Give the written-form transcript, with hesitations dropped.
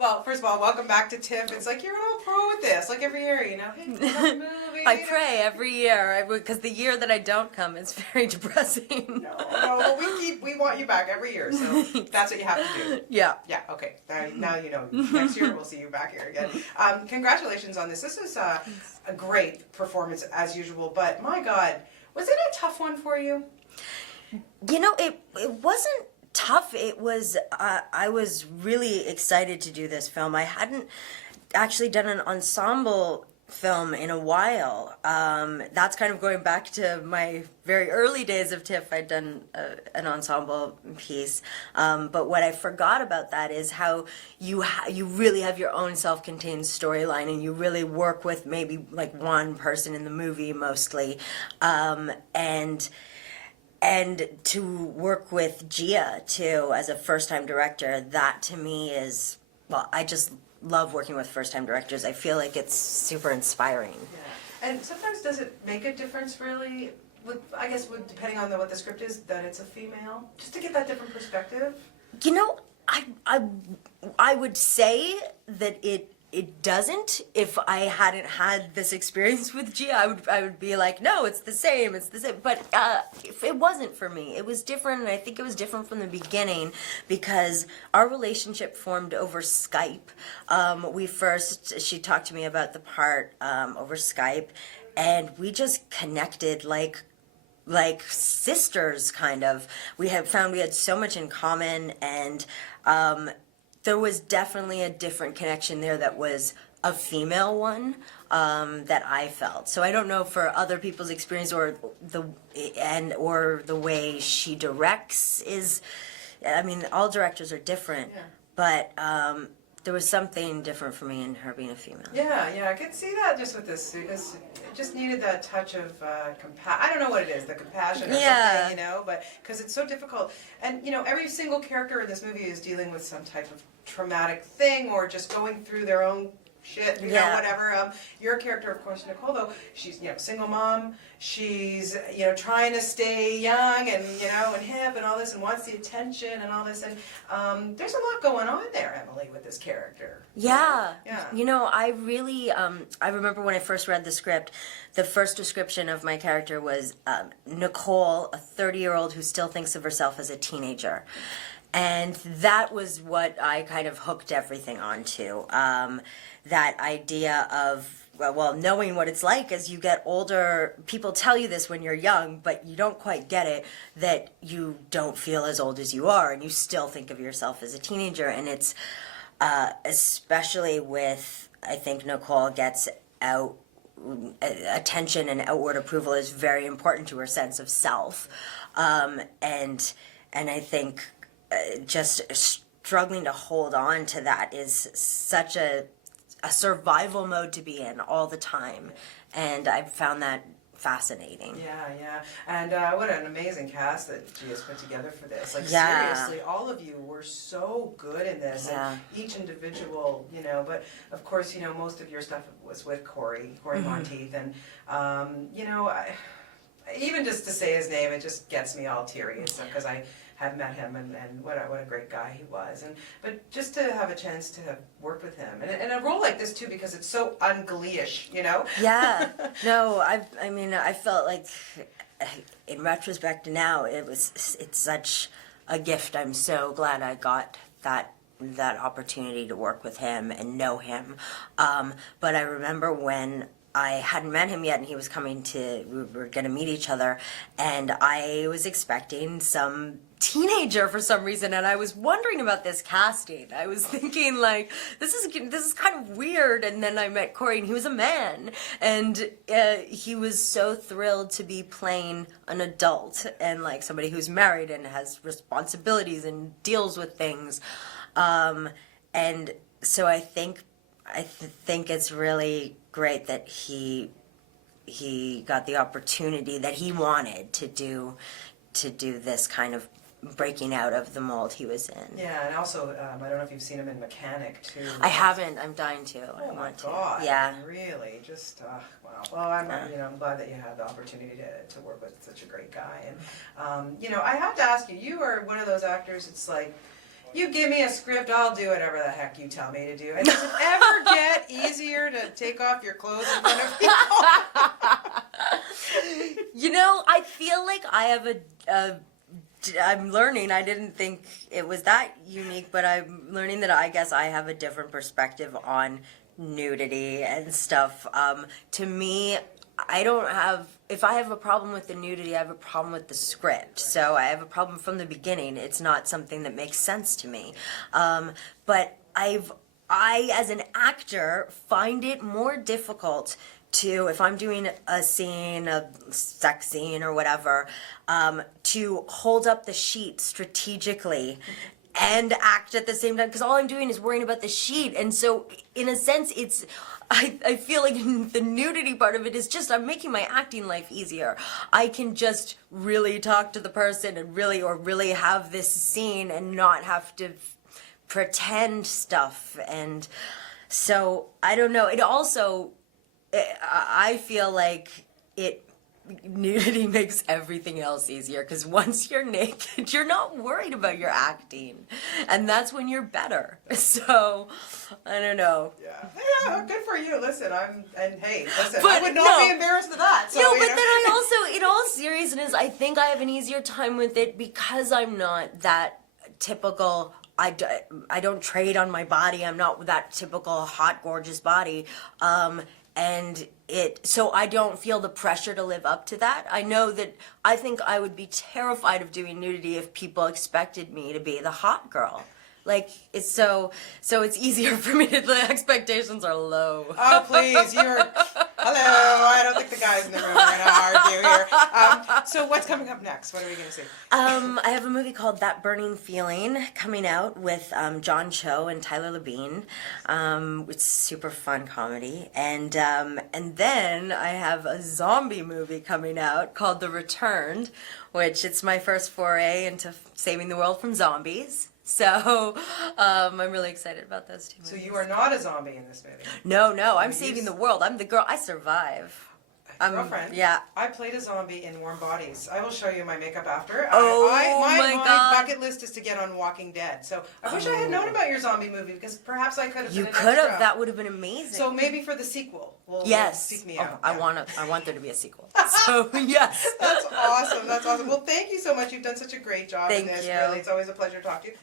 Well, first of all, welcome back to TIFF. It's like you're an old pro with this, like every year, you know. Hey, another movie. I pray every year, because the year that I don't come is very depressing. No, well, we want you back every year, so that's what you have to do. Yeah. Yeah. Okay. Now you know. Next year we'll see you back here again. Congratulations on this. This is a great performance as usual. But my God, was it a tough one for you? You know, it wasn't tough. It was, I was really excited to do this film. I hadn't actually done an ensemble film in a while. That's kind of going back to my very early days of TIFF. I'd done an ensemble piece. But what I forgot about that is how you really have your own self-contained storyline, and you really work with maybe like one person in the movie mostly. And to work with Gia, too, as a first-time director, that to me is, well, I just love working with first-time directors. I feel like it's super inspiring. Yeah. And sometimes does it make a difference, really, I guess depending on what the script is, that it's a female? Just to get that different perspective? You know, I would say that it doesn't. If I hadn't had this experience with Gia, I would be like, no, it's the same. But if it wasn't for me, it was different, and I think it was different from the beginning because our relationship formed over Skype. She talked to me about the part over Skype, and we just connected like sisters, kind of. We had so much in common, and there was definitely a different connection there that was a female one that I felt. So I don't know for other people's experience or the way she directs is. I mean, all directors are different, yeah. But there was something different for me in her being a female. Yeah, I could see that just with this because it just needed that touch of I don't know what it is, the compassion or something, you know, but because it's so difficult. And, you know, every single character in this movie is dealing with some type of traumatic thing or just going through their own shit, you know, whatever. Your character, of course, Nicole, though, she's, you know, single mom. She's, you know, trying to stay young and, you know, and hip and all this and wants the attention and all this. And there's a lot going on there, Emily, with this character. Yeah. You know, I really, I remember when I first read the script, the first description of my character was Nicole, a 30-year-old who still thinks of herself as a teenager. And that was what I kind of hooked everything onto. That idea of, well, knowing what it's like as you get older. People tell you this when you're young, but you don't quite get it, that you don't feel as old as you are, and you still think of yourself as a teenager. And it's, especially with, I think Nicole gets out, attention and outward approval is very important to her sense of self. And I think just struggling to hold on to that is such a survival mode to be in all the time, and I've found that fascinating. Yeah, and what an amazing cast that Gia's put together for this. Like, seriously, all of you were so good in this, and each individual, you know, but of course, you know, most of your stuff was with Cory Monteith, and, you know, even just to say his name, it just gets me all teary, because I have met him, and what a great guy he was. But just to have a chance to have worked with him, and a role like this too, because it's so un-Glee-ish, you know? Yeah. No, I mean, I felt like, in retrospect now, it's such a gift. I'm so glad I got that opportunity to work with him and know him. But I remember when I hadn't met him yet, and he was coming we were going to meet each other, and I was expecting some teenager for some reason, and I was wondering about this casting. I was thinking, like, this is kind of weird, and then I met Cory, and he was a man, and he was so thrilled to be playing an adult, and like somebody who's married and has responsibilities and deals with things, and so I think it's really great that he got the opportunity that he wanted to do this kind of breaking out of the mold he was in. Yeah, and also, I don't know if you've seen him in Mechanic, too. I haven't. I'm dying to. Oh, I want my God. To. Yeah. Really, just, wow. Well, I'm glad that you have the opportunity to work with such a great guy. And, you know, I have to ask you, you are one of those actors, it's like, You give me a script, I'll do whatever the heck you tell me to do. And does it ever get easier to take off your clothes in front of people? You know, I feel like I have I'm learning. I didn't think it was that unique, but I'm learning that I guess I have a different perspective on nudity and stuff. To me, I don't have, if I have a problem with the nudity, I have a problem with the script. So I have a problem from the beginning. It's not something that makes sense to me. But I, as an actor, find it more difficult to, if I'm doing a scene, a sex scene or whatever, to hold up the sheet strategically and act at the same time, because all I'm doing is worrying about the sheet. And so, in a sense, it's, I feel like the nudity part of it is just, I'm making my acting life easier. I can just really talk to the person and really have this scene and not have to pretend stuff. And so, I don't know. It also, I feel like nudity makes everything else easier, because once you're naked, you're not worried about your acting, and that's when you're better. So, I don't know. Yeah, good for you. Listen, listen, But I would not be embarrassed of that. So, No, but then I also, in all seriousness, I think I have an easier time with it because I'm not that typical. I don't trade on my body. I'm not that typical hot, gorgeous body. So I don't feel the pressure to live up to that. I know that I think I would be terrified of doing nudity if people expected me to be the hot girl. Like, it's so it's easier for me to, the expectations are low. Oh, please, hello, I don't think the guys in the room are going to argue here. So what's coming up next? What are we going to see? I have a movie called That Burning Feeling coming out with John Cho and Tyler Labine. It's super fun comedy. And then I have a zombie movie coming out called The Returned, which it's my first foray into saving the world from zombies. So I'm really excited about those two movies. So you are not a zombie in this movie? No, I'm saving the world. I'm the girl. I survive. Girlfriend, yeah. I played a zombie in Warm Bodies. I will show you my makeup after. Oh, my God. bucket list is to get on Walking Dead. So I wish I had known about your zombie movie, because perhaps I could have. You been an could have. extra. That would have been amazing. So maybe for the sequel, yes. seek me Oh, out. I want there to be a sequel. So yes. That's awesome. That's awesome. Well, thank you so much. You've done such a great job in Thank this. you. Really, it's always a pleasure to talk to you.